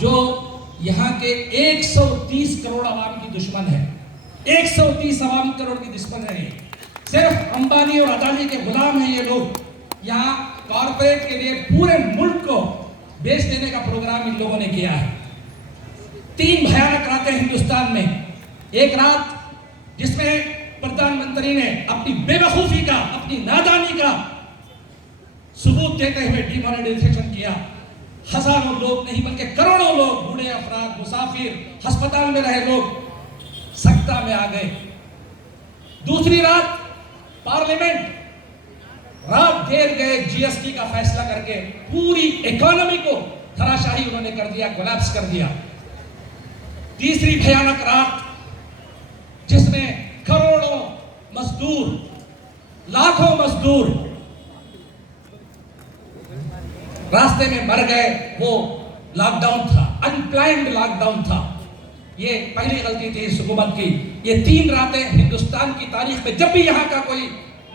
जो यहाँ के 130 करोड़ आवाम की दुश्मन है, 130 आवाम करोड़ की दुश्मन है। सिर्फ अंबानी और अदानी के गुलाम हैं ये लोग। यहाँ कॉर्पोरेट के लिए पूरे मुल्क को बेच देने का प्रोग्राम इन लोगों ने किया है। 3 भयानक रातें हिंदुस्तान में। एक रात जिसमें प्रधानमंत्री ने अपनी बेवकूफी का, अपनी नादानी का सबूत देते हुए डिमोनेटाइजेशन किया। हजारों लोग नहीं बल्कि करोड़ों लोग, बूढ़े अफराद, मुसाफिर, अस्पताल में रहे लोग सत्ता में आ गए। दूसरी रात पार्लियामेंट रात देर गए जीएसटी का फैसला करके पूरी इकोनॉमी को धराशाही उन्होंने कर दिया, कोलैप्स कर दिया। तीसरी भयानक रात जिसमें करोड़ों मजदूर, लाखों मजदूर रास्ते में मर गए, वो लॉकडाउन था, अनप्लान्ड लॉकडाउन था। ये पहली गलती थी इस हुकूमत की। ये 3 रातें हिंदुस्तान की तारीख में, जब भी यहाँ का कोई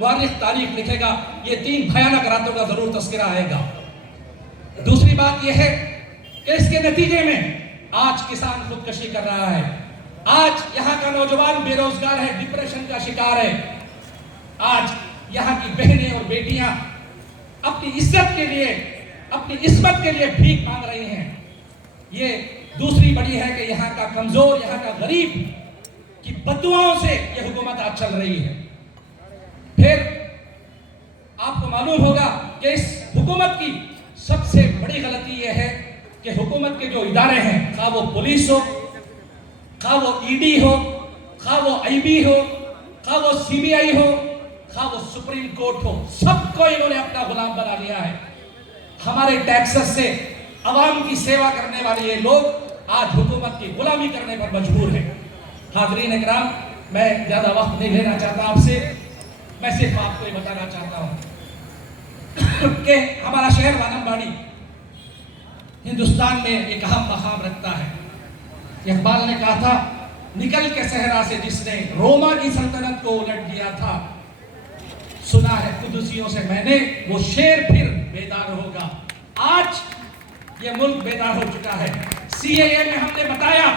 वारिख तारीख लिखेगा, ये 3 भयानक रातों का जरूर तस्करा आएगा। दूसरी बात यह है कि इसके नतीजे में आज किसान खुदकशी कर रहा है। आज यहाँ का नौजवान बेरोजगार है, डिप्रेशन का शिकार है। आज यहाँ की बहनें और बेटियां अपनी इज्जत के लिए, अपनी इस्मत के लिए भीख मांग रही हैं। ये दूसरी बड़ी है कि यहाँ का कमजोर, यहाँ का गरीब की बद्दुआओं से ये हुकूमत आज चल रही है। फिर आपको मालूम होगा कि इस हुकूमत की सबसे बड़ी गलती यह है कि हुकूमत के जो इदारे हैं, खा वो पुलिस हो, खा वो ईडी हो, खा वो आईबी हो, खा वो सीबीआई हो, खा वो सुप्रीम कोर्ट हो, सबको इन्होंने अपना गुलाम बना लिया है। हमारे टैक्सेस से अवाम की सेवा करने वाले ये लोग आज हुकूमत की गुलामी करने पर मजबूर हैं। हाज़रीन इकराम, मैं ज्यादा वक्त नहीं लेना चाहता आपसे, मैं सिर्फ आपको ये बताना चाहता हूं कि हमारा शहर वानमबाड़ी हिंदुस्तान में एक अहम मकाम रखता है। इकबाल ने कहा था, निकल के सहरा से जिसने रोमा की सल्तनत को उलट दिया था, सुना है कुदसियों से मैंने, वो शेर फिर बेदार होगा। आज ये मुल्क बेदार हो चुका है। सीएए में हमने बताया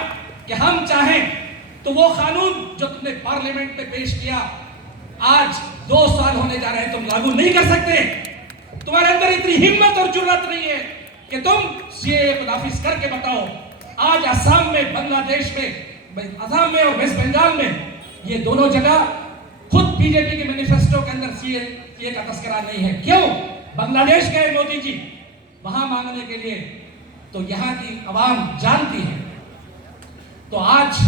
कि हम चाहें तो वो कानून जो तुमने पार्लियामेंट में पेश किया, आज 2 साल होने जा रहे हैं, तुम लागू नहीं कर सकते। तुम्हारे अंदर इतनी हिम्मत और जुर्रत नहीं है कि तुम सीएए को नाफिज करके बताओ। आज असम में, बांग्लादेश में, असम में और वेस्ट बंगाल में, ये दोनों जगह खुद बीजेपी के मैनिफेस्टो के अंदर सीएए का तस्करा नहीं है। क्यों? बांग्लादेश गए मोदी जी वहां मांगने के लिए, तो यहाँ की आवाम जानती है। तो आज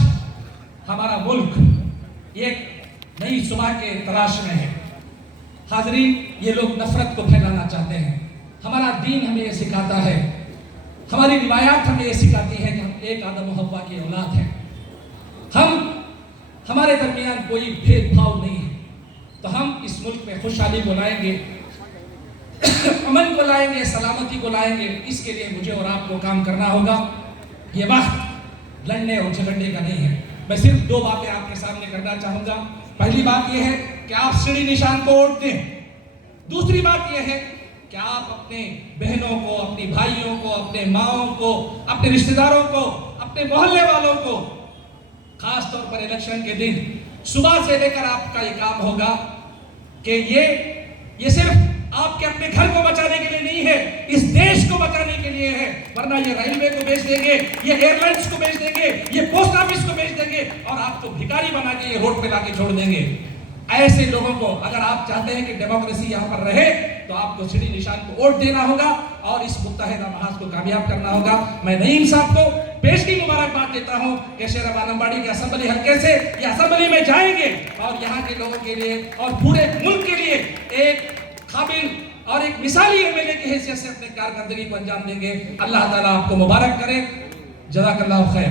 हमारा मुल्क एक नई सुबह के तलाश में है। हाज़रीन, ये लोग नफरत को फैलाना चाहते हैं। हमारा दीन हमें ये सिखाता है, हमारी रिवायात हमें ये सिखाती है कि हम एक आदम और हव्वा की औलाद हैं। हमारे दरमियान कोई भेदभाव नहीं है। तो हम इस मुल्क में खुशहाली को लाएंगे, अमन को लाएंगे, सलामती को लाएंगे। इसके लिए मुझे और आपको काम करना होगा। ये वक्त लड़ने और झगड़ने का नहीं है। मैं सिर्फ 2 बातें आपके सामने करना चाहूंगा। पहली बात यह है कि आप सीढ़ी निशान को वोट दें। दूसरी बात यह है कि आप अपने बहनों को, अपनी भाइयों को, अपने माओं को, अपने रिश्तेदारों को, अपने मोहल्ले वालों को, खास तौर पर इलेक्शन के दिन सुबह से लेकर आपका ये काम होगा कि ये सिर्फ आपके अपने घर को बचाने के लिए नहीं है, इस देश को बचाने के लिए है। वरना ये रेलवे को बेच देंगे, ये एयरलाइंस को बेच देंगे, ये पोस्ट ऑफिस को बेच देंगे और आपको भिखारी बना के ये रोड पे लाके छोड़ देंगे। ऐसे लोगों को अगर आप चाहते हैं कि डेमोक्रेसी यहाँ पर रहे, तो आपको सीढ़ी निशान को वोट देना होगा और इस मुत्तहिदा महाज को कामयाब करना होगा। मैं नईम साहब को पेश की मुबारकबाद देता हूँ कि शहर वानमबाड़ी के असेंबली हल्के से ये असेंबली में जाएंगे और यहाँ के लोगों के लिए और पूरे मुल्क के लिए एक काबिल और एक मिसाली एमएलए की हैसियत से अपने कारकर्दगी को अंजाम देंगे। अल्लाह ताला आपको मुबारक करे। जज़ाकल्लाहु खैर।